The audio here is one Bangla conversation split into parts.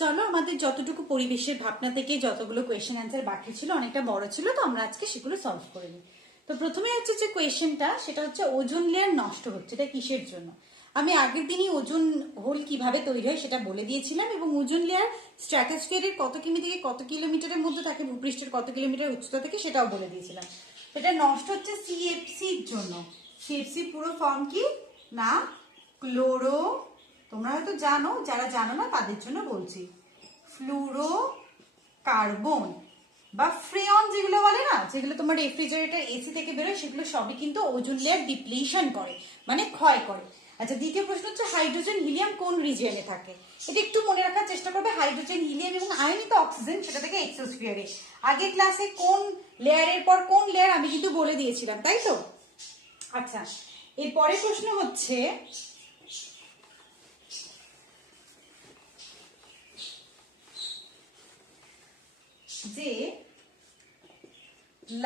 চলো আমাদের যতটুকু পরিবেশের ভাবনা থেকে যতগুলো কোয়েশ্চেন অ্যান্সার বাকি ছিল অনেকটা বড় ছিল, তো আমরা আজকে সেগুলো সলভ করে নিই। তো প্রথমে হচ্ছে যে কোয়েশ্চেনটা, সেটা হচ্ছে ওজোন লেয়ার নষ্ট হচ্ছে, এটা কিসের জন্য? আমি আগের দিনই ওজোন হোল কিভাবে তৈরি হয় সেটা বলে দিয়েছিলাম, এবং ওজোন লেয়ার স্ট্র্যাটোস্ফিয়ারের কত কিমি থেকে কত কিলোমিটারের মধ্যে থাকে, ভূপৃষ্ঠের কত কিলোমিটার উচ্চতা থেকে সেটাও বলে দিয়েছিলাম। এটা নষ্ট হচ্ছে সিএফসির জন্য। সিএফসি পুরো ফর্ম কি না, ক্লোরো, তোমরা হয়তো জানো, যারা জানো না তাদের জন্য বলছি, ফ্লুরোকার্বন বা ফ্রেয়ন যেগুলো বলে না, যেগুলো তোমার রেফ্রিজারেটর এসি থেকে বেরোয়, সেগুলো সবই কিন্তু ওজোন লেয়ার ডিপ্লিশন করে, মানে ক্ষয় করে। আচ্ছা, দ্বিতীয় প্রশ্ন হচ্ছে হাইড্রোজেন হিলিয়াম কোন রিজিয়নে থাকে? এটা একটু মনে রাখার চেষ্টা করবে। হাইড্রোজেন হিলিয়াম এবং আয়নিত অক্সিজেন সেটা থেকে এক্সোস্ফিয়ারে। আগের ক্লাসে কোন লেয়ারের পর কোন লেয়ার আমি কিন্তু বলে দিয়েছিলাম, তাই তো? আচ্ছা, এরপরের প্রশ্ন হচ্ছে যে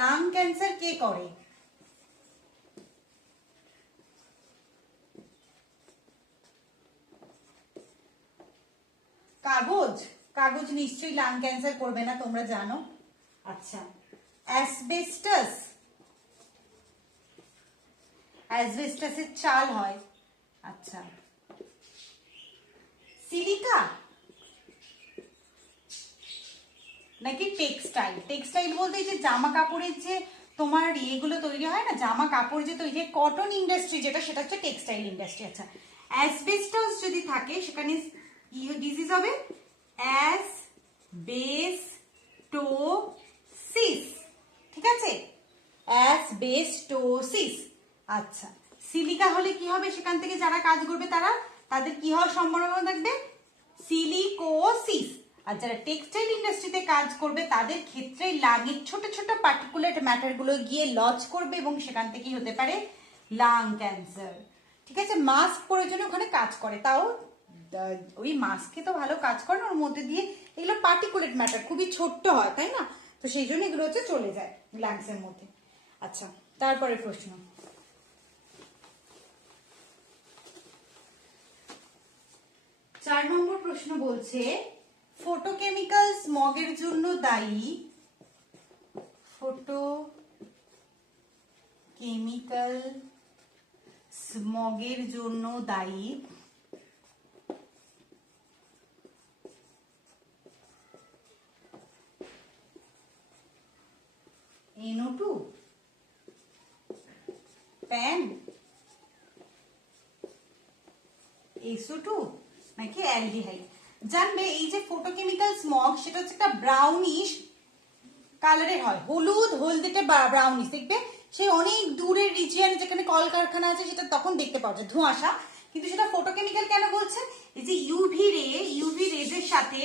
লাং ক্যান্সার কে করে? কাগজ? কাগজ নিশ্চয়ই লাং ক্যান্সার করবে না, তোমরা জানো। আচ্ছা, অ্যাসবেস্টাস? অ্যাসবেস্টাসের চাল হয়। আচ্ছা, সিলিকা নাকি টেক্সটাইল? টেক্সটাইল বলতে যে জামা কাপড়ের যে তোমার ইয়েগুলো তৈরি হয় না, জামা কাপড় যে তৈরি হয়, কটন ইন্ডাস্ট্রি যেটা, সেটা হচ্ছে টেক্সটাইল ইন্ডাস্ট্রি। আচ্ছা, অ্যাসবেস্টস যদি থাকে সেখানে কি ডিজিজ হবে? অ্যাসবেস্টোসিস। ঠিক আছে, অ্যাসবেস্টোসিস। আচ্ছা, সিলিকা হলে কি হবে? সেখান থেকে যারা কাজ করবে তাদের কি হওয়ার সম্ভাবনা থাকবে? সিলিকোসিস। আর যারা টেক্সটাইল ইন্ডাস্ট্রিতে কাজ করবে তাদের ক্ষেত্রে লাংয়ের ছোট ছোট পার্টিকুলেট ম্যাটার গুলো গিয়ে লজ করবে এবং সেখান থেকেই হতে পারে লাং ক্যান্সার। ঠিক আছে, মাস্ক পরে জন্য ওখানে কাজ করে, তাও ওই মাস্কে তো ভালো কাজ করে না, ওর মধ্যে দিয়ে এগুলো পার্টিকুলেট ম্যাটার খুবই ছোট্ট হয়, তাই না? তো সেই জন্য এগুলো হচ্ছে চলে যায় লাংস এর মধ্যে। আচ্ছা, তারপরে প্রশ্ন, 4 নম্বর প্রশ্ন বলছে ফটোকেমিক্যাল স্মগের জন্য দায়ী, ফটোকেমিক্যাল স্মগের জন্য দায়ী NO2, প্যান, SO2 নাকি অ্যালডিহাইড? জানবে এই যে ফটোকেমিক্যাল স্মগ, সেটা হচ্ছে একটা ব্রাউনিশ কালারের হয়, হলুদ হলদেটে ব্রাউনিশ, দেখবে সেই অনেক দূরের রিজিয়ন যেখানে কলকারখানা আছে সেটা তখন দেখতে পাওয়া যায় ধোঁয়াশা। কিন্তু সেটা ফটোকেমিক্যাল কেন বলছে? এই যে ইউভি রেজের সাথে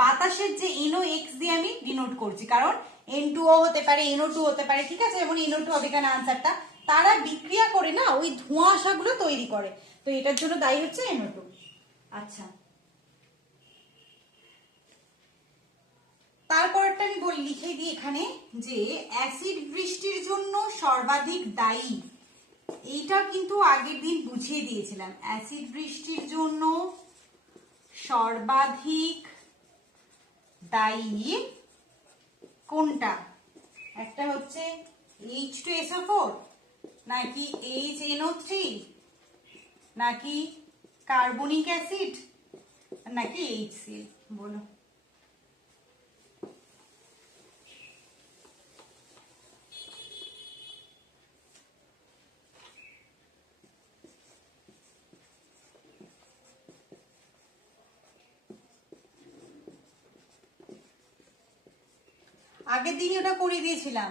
বাতাসের যে NOx দিয়ে আমি ডিনোট করছি, কারণ N2O হতে পারে, NO2 হতে পারে, ঠিক আছে, যেমন NO2 হবে কেন আনসারটা, তারা বিক্রিয়া করে না ওই ধোঁয়াশাগুলো তৈরি করে, তো এটার জন্য দায়ী হচ্ছে NO2। আচ্ছা, তারপরটা আমি লিখে দিই এখানে যে অ্যাসিড বৃষ্টির জন্য সর্বাধিক দায়ী, এইটা কিন্তু আগের দিন বুঝিয়ে দিয়েছিলাম। অ্যাসিড বৃষ্টির জন্য সর্বাধিক দায়ী কোনটা? একটা হচ্ছে H2SO4 নাকি HNO3 নাকি কার্বনিক অ্যাসিড নাকি HCl? বলো। আগের দিনই ওটা করিয়ে দিয়েছিলাম,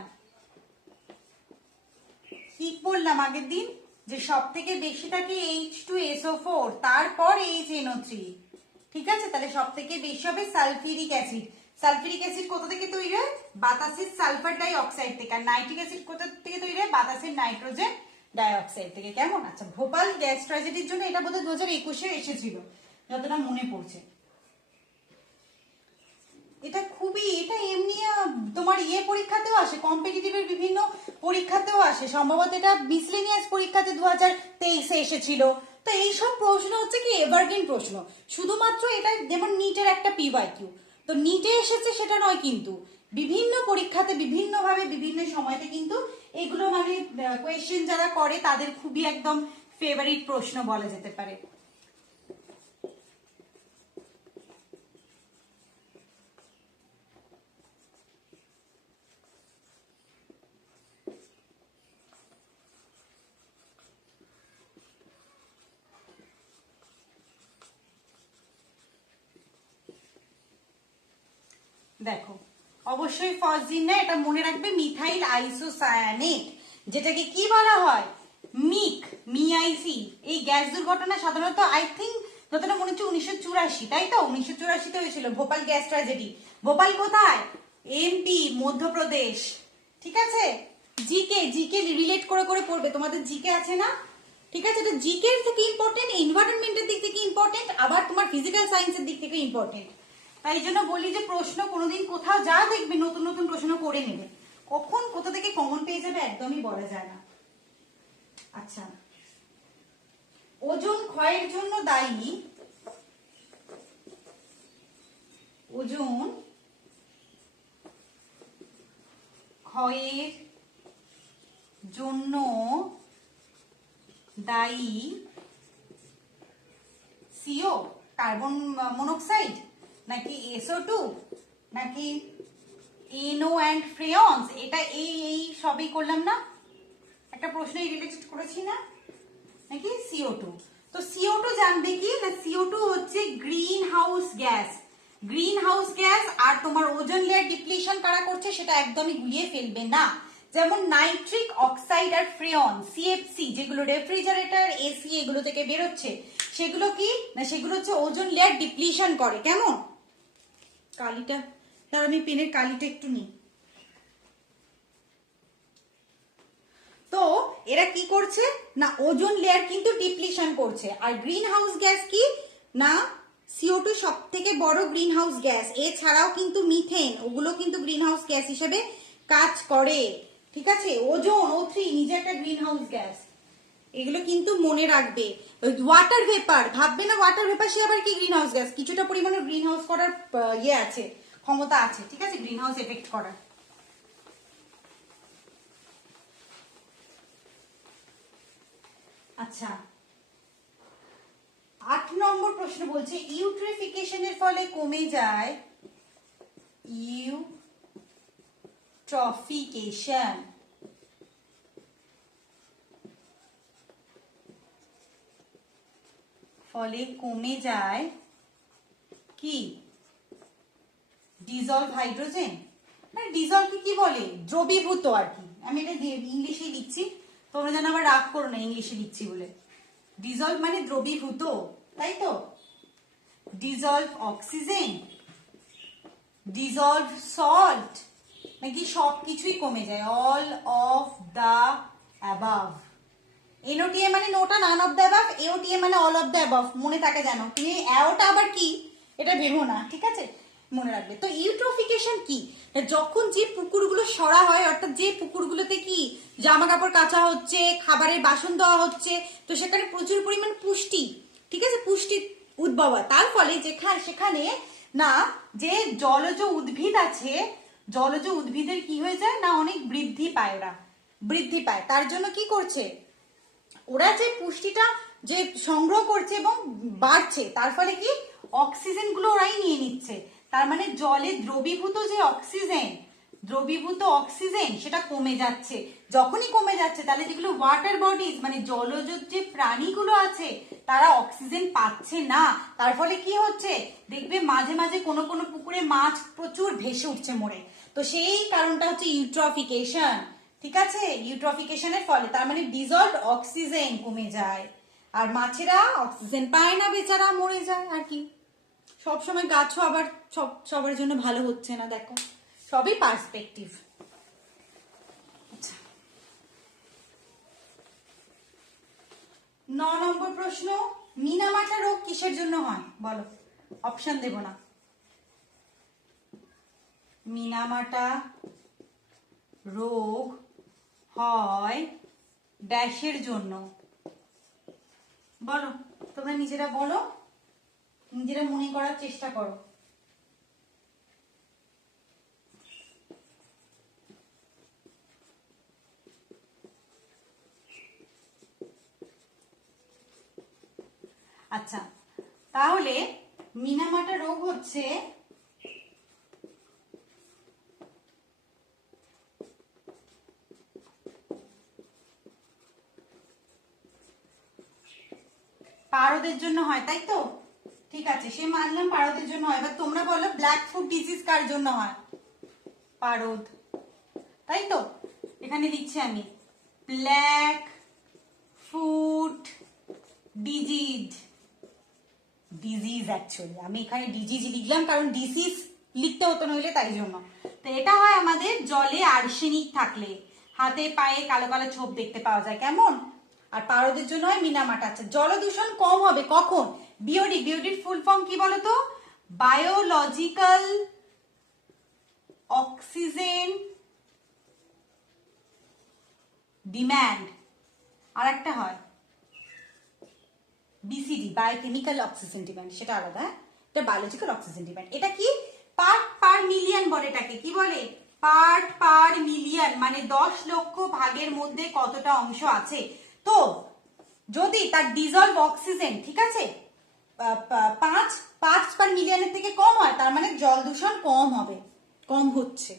ঠিক বললাম আগের দিন যে সব থেকে বেশি থাকে H2SO4, তারপর HNO3। ঠিক আছে, তাহলে সব থেকে বেশি হবে সালফিউরিক অ্যাসিড। সালফিউরিক অ্যাসিড কোথা থেকে তৈরি হয়? বাতাসের সালফার ডাই অক্সাইড থেকে। আর নাইট্রিক অ্যাসিড কোথা থেকে তৈরি হয়? বাতাসের নাইট্রোজেন ডাই অক্সাইড থেকে। কেমন? আচ্ছা, ভোপাল গ্যাস ট্র্যাজেডির জন্য এটা বোধহয় 2021-এ এসেছিল, যতটা মনে পড়ছে। এটা খুবই, এটা এমনি তোমার পরীক্ষাতেও আসে, কম্পিটিটিভের বিভিন্ন পরীক্ষাতেও আসে, সম্ভবত এটা মিসলেনিয়াস পরীক্ষাতে 2023-এ এসেছিল, তো এইসব প্রশ্ন হচ্ছে কি এভারগ্রিন প্রশ্ন, শুধুমাত্র এটা যেমন নিটের একটা পিওয়াইকিউ, তো নিটে এসেছে সেটা নয়, কিন্তু বিভিন্ন পরীক্ষাতে বিভিন্ন ভাবে বিভিন্ন সময়তে কিন্তু এগুলো মানে কোয়েশ্চেন যারা করে তাদের খুবই একদম ফেভারিট প্রশ্ন বলা যেতে পারে। দেখো অবশ্যই ফসজিন না, এটা মনে রাখবে, মিথাইল আইসোসায়ানেট, যেটাকে কি বলা হয়, মিক, মিআইসি। এই গ্যাস দুর্ঘটনা সাধারণত আই থিঙ্ক যতটা মনে হচ্ছে 1984, তাই তো 1984 হয়েছিল ভোপাল গ্যাস ট্র্যাজেডি। ভোপাল কোথায়, এমপি, মধ্যপ্রদেশ। ঠিক আছে, জিকে জিকে রিলেট করে করে পড়বে, তোমাদের জিকে আছে না, ঠিক আছে। তো জিকে এর থেকে ইম্পর্টেন্ট, এনভায়রনমেন্টের দিক থেকে ইম্পর্টেন্ট, আবার তোমার ফিজিক্যাল সায়েন্সের দিক থেকে ইম্পর্টেন্ট। তাই জন্য বলি যে প্রশ্ন কোনোদিন কোথাও যা দেখবে নতুন নতুন প্রশ্ন করে নেবে, কখন কোথা থেকে কমন পেয়ে যাবে একদমই বলা যায় না। আচ্ছা, ওজোন ক্ষয়ের জন্য দায়ী, ওজোন ক্ষয়ের জন্য দায়ী সিও, কার্বন মনোক্সাইড, নাকি SO2, নাকি NO অ্যান্ড ফ্রেয়ন্স? এটা এই সবই করলাম না, একটা প্রশ্ন রিলেটেড করেছি না, নাকি CO2? তো CO2 জানবে কি না, CO2 হচ্ছে green house gas, green house gas. আর তোমার ওজোন লেয়ার ডিপ্লিশন কারা করছে সেটা একদমই গুলিয়ে ফেলবে না। যেমন নাইট্রিক অক্সাইড আর ফ্রেয়ন, CFC, যেগুলো রেফ্রিজারেটর, এসি এগুলো থেকে বেরোচ্ছে, সেগুলো কি না, সেগুলো হচ্ছে ওজোন লেয়ার ডিপ্লিশন করে। কেমন, কালিটা, তার আমি পেনের কালিটা একটু নিই। তো এরা কি করছে না, ওজোন লেয়ার কিন্তু ডিপ্লিশন করছে। আর গ্রিন হাউস গ্যাস কি না, CO2 সব থেকে বড় গ্রিন হাউস গ্যাস, এছাড়াও কিন্তু মিথেন, ওগুলো কিন্তু গ্রিন হাউস গ্যাস হিসেবে কাজ করে। ঠিক আছে, ওজোন O3 নিজে একটা গ্রিন হাউস গ্যাস, এগুলো কিন্তু মনে রাখবে। ওয়াটার ভেপার, ভাববে না ওয়াটার ভেপার সে আবার কি গ্রিন হাউস গ্যাস, কিছুটা পরিমাণে গ্রিন হাউস করার ইয়ে আছে, ক্ষমতা আছে, ঠিক আছে, গ্রিন হাউস এফেক্ট করার। আচ্ছা, 8 নম্বর প্রশ্ন বলছে ইউট্রিফিকেশনের ফলে কমে যায়, ইউট্রফিকেশন ফলে কমে যায় কি, ডিজলভ হাইড্রোজেন। মানে ডিজলভ কি বলে, দ্রবীভূত আর কি, আমি এটা ইংলিশে লিখছি, তোমরা যেন আবার রাগ করো না ইংলিশে লিখছি বলে। ডিজলভ মানে দ্রবীভূত, তাই তো, ডিজলভ অক্সিজেন, ডিজলভ সল্ট, নাকি সবকিছুই কমে যায়, all of the above. NOTA মানে NOTA none of the above, AOTA মানে অল অফ দ্য অ্যাবাভ, মনে থাকে জানো, তুমি অ্যাওটা আবার কি এটা ভেবো না, ঠিক আছে, মনে রাখবে। তো ইউট্রফিকেশন কি, যখন যে পুকুরগুলো সরা হয়, অর্থাৎ যে পুকুরগুলোতে কি জামা কাপড় কাচা হচ্ছে, খাবারের বাসন দেওয়া হচ্ছে, তো সেখানে প্রচুর পরিমাণ পুষ্টি, ঠিক আছে, পুষ্টি উদ্ভব হয়, তার ফলে সেখানে না যে জলজ উদ্ভিদ আছে, জলজ উদ্ভিদের কি হয়ে যায় না, অনেক বৃদ্ধি পায়, ওরা বৃদ্ধি পায়। তার জন্য কি করছে, ওরা যে পুষ্টিটা যে সংগ্রহ করছে এবং বাড়ছে, তার ফলে কি অক্সিজেন গুলো ওরাই নিয়ে নিচ্ছে। তার মানে জলে দ্রবীভূত যে অক্সিজেন, দ্রবীভূত অক্সিজেন সেটা কমে যাচ্ছে। যখনই কমে যাচ্ছে তাহলে যেগুলো ওয়াটার বডিজ মানে জলজ যে প্রাণীগুলো আছে তারা অক্সিজেন পাচ্ছে না। তার ফলে কি হচ্ছে দেখবে মাঝে মাঝে কোনো কোনো পুকুরে মাছ প্রচুর ভেসে উঠছে মরে। তো সেই কারণটা হচ্ছে ইউট্রফিকেশন, ঠিক আছে, ইউট্রফিকেশনের ফলে তার মানে ডিজলভড অক্সিজেন কমে যায়, আর মাছেরা অক্সিজেন পায় না, বেচারা মরে যায়। আর কি সবসময় গাছও আবার সবার জন্য ভালো হচ্ছে না, দেখো সবই পার্সপেক্টিভ। আচ্ছা, 9 নম্বর প্রশ্ন, মিনামাটা রোগ কিসের জন্য হয় বলো, অপশন দেব না। মিনামাটা রোগ হয় ড্যাশের জন্য, বলো, তোমরা নিজেরা বলো, নিজেরা মনে করার চেষ্টা করো। আচ্ছা, তাহলে মিনামাটা রোগ হচ্ছে পারদের জন্য হয়, তাই তো? ঠিক আছে, সে মানলাম পারদের জন্য হয়। এবার তোমরা বলো ব্ল্যাক ফুট ডিজিজ কার জন্য হয়? পারদ, তাই তো? এখানে লিখছি আমি black foot disease, disease actually আমি এখানে ডিজিজ লিখলাম কারণ ডিসিজ লিখতে হতো নইলে, তাই জন্য। তো এটা হয় আমাদের জলে আর্সেনিক থাকলে, হাতে পায়ে কালো কালো ছোপ দেখতে পাওয়া যায়, কেমন? আর পারদের জন্য হয় মিনামাটা। আচ্ছা, জলদূষণ কম হবে কখন? বিওডি, বিওডির ফুল ফর্ম কি বলতো? Biological oxygen demand. আর একটা হয় বিসিডি, বায়োকেমিক্যাল অক্সিজেন ডিম্যান্ড, সেটা আলাদা। এটা বায়োলজিক্যাল অক্সিজেন ডিম্যান্ড। এটা কি? পার্ট পার মিলিয়ন বলে এটাকে। কি বলে? পার্ট পার মিলিয়ন, মানে 10 লক্ষ ভাগের মধ্যে কতটা অংশ আছে। তো যদি তার ডিজলভ অক্সিজেন, ঠিক আছে, 5 পার মিলিয়নের থেকে কম হয়, তার মানে জল দূষণ কম হবে, কম হচ্ছে।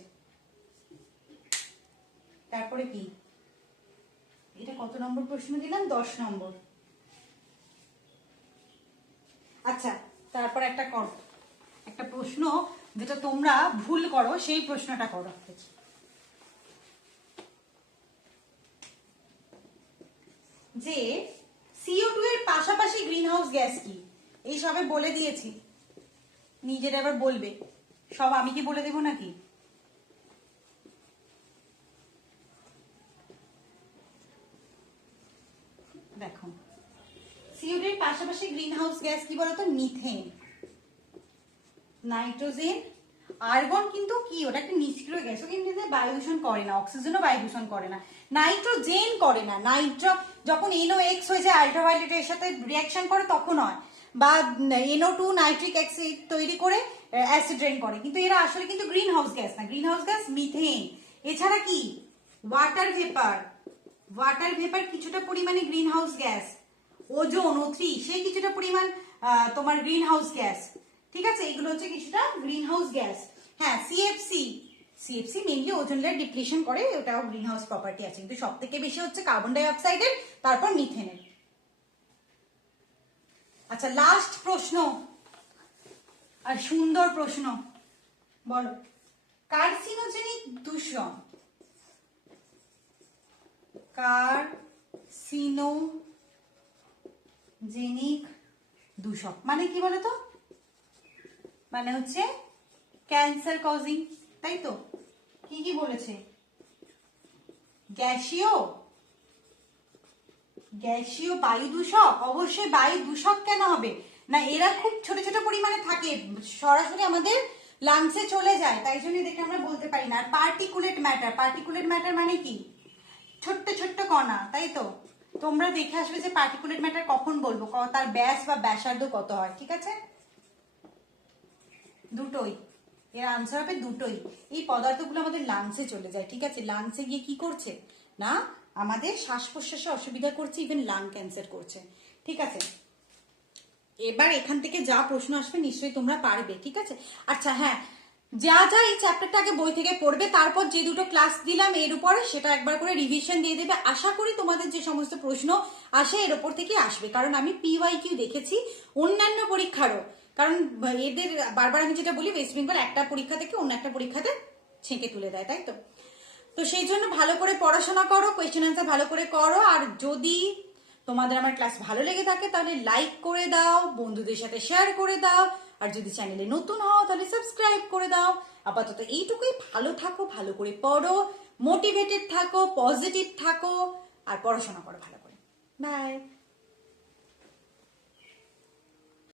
তারপরে কি? এটা কত নম্বর প্রশ্ন দিলাম? 10 নম্বর। আচ্ছা, তারপর একটা প্রশ্ন যেটা তোমরা ভুল করো, সেই প্রশ্নটা করো। যে CO2 এর পাশাপাশি গ্রিন হাউস গ্যাস কি? এই সবে বলে দিয়েছি, নিজের আবার বলবে। সব আমি কি বলে দেবো নাকি? দেখো, CO2 এর পাশাপাশি গ্রিন হাউস গ্যাস কি বলতো? মিথেন, নাইট্রোজেন, আর্গন কিন্তু কি, ওটা একটা নিষ্ক্রিয় গ্যাস, ও কিন্তু বায়ু দূষণ করে না। অক্সিজেনও বায়ু দূষণ করে না। নাইট্রোজেন করে না। যখন NOx হয়ে যায় আল্ট্রাভায়োলেট এর সাথে রিঅ্যাকশন করে তখন হয়, বা NO2 নাইট্রিক অ্যাসিড তৈরি করে অ্যাসিড রেইন করে, কিন্তু এরা আসলে কিন্তু গ্রিন হাউস গ্যাস না। Green house gas methane. এছাড়া কি? ওয়াটার ভেপার, ওয়াটার ভেপার কিছুটা পরিমাণে green house gas. Ozone, O3, সেই কিছুটা পরিমাণ তোমার গ্রিন হাউস গ্যাস। ঠিক আছে, এগুলো হচ্ছে কিছুটা গ্রিন হাউস গ্যাস। হ্যাঁ, CFC mainly ozone layer depletion করে, ওটাও গ্রিন হাউস প্রপার্টি আছে, কিন্তু সব থেকে বেশি হচ্ছে কার্বন ডাই অক্সাইডের, তারপর মিথেনের। আচ্ছা, লাস্ট প্রশ্ন, আর সুন্দর প্রশ্ন, বলো কার্সিনোজেনিক দূষণ, কার্সিনোজেনিক দূষক মানে কি বলতো? মানে হচ্ছে ক্যান্সার কজিং, তাই তো? কি কি বলেছে? গ্যাসীয় বায়ু দূষক। অবশ্যই বায়ু দূষক কেন হবে না? এরা খুব ছোট ছোট পরিমাণে থাকে, সরাসরি আমাদের লাংসে চলে যায়, তাই জন্য দেখে আমরা বলতে পারি না। আর পার্টিকুলেট ম্যাটার মানে কি? ছোট্ট ছোট্ট কণা, তাই তো? তোমরা দেখে আসবে যে পার্টিকুলেট ম্যাটার কখন বলবো, তার ব্যাস বা ব্যাসার্ধ কত হয়, ঠিক আছে? দুটোই, এর আনসার হবে দুটোই। এই পদার্থগুলো আমাদের লাংসে চলে যায়, ঠিক আছে? লাংসে গিয়ে কি করছে না, আমাদের শ্বাস প্রশ্বাসে অসুবিধা করছে, ইভেন লাং ক্যান্সার করছে, ঠিক আছে? এবার এখান থেকে যা প্রশ্ন আসবে নিশ্চয়ই তোমরা পারবে, ঠিক আছে? আচ্ছা হ্যাঁ, যা এই চ্যাপ্টারটা আগে বই থেকে পড়বে, তারপর যে দুটো ক্লাস দিলাম এর উপরে সেটা একবার করে রিভিশন দিয়ে দেবে। আশা করি তোমাদের যে সমস্ত প্রশ্ন আসে এর উপর থেকে আসবে, কারণ আমি PYQ দেখেছি অন্যান্য পরীক্ষারও। কারণ এদের বারবার আমি যেটা বলি, ওয়েস্ট বেঙ্গল একটা পরীক্ষা থেকে অন্য একটা পরীক্ষাতে ছেঁকে তুলে দেয়, তাই তো? তো সেই জন্য ভালো করে পড়াশোনা করো, কোয়েশ্চেন আনসার ভালো করে করো। আর যদি তোমাদের আমার ক্লাস ভালো লেগে থাকে তাহলে লাইক করে দাও, বন্ধুদের সাথে শেয়ার করে দাও, আর যদি চ্যানেলে নতুন হও তাহলে সাবস্ক্রাইব করে দাও। আপাতত এইটুকুই, ভালো থাকো, ভালো করে পড়ো, মোটিভেটেড থাকো, পজিটিভ থাকো, আর পড়াশোনা করো ভালো করে। বাই।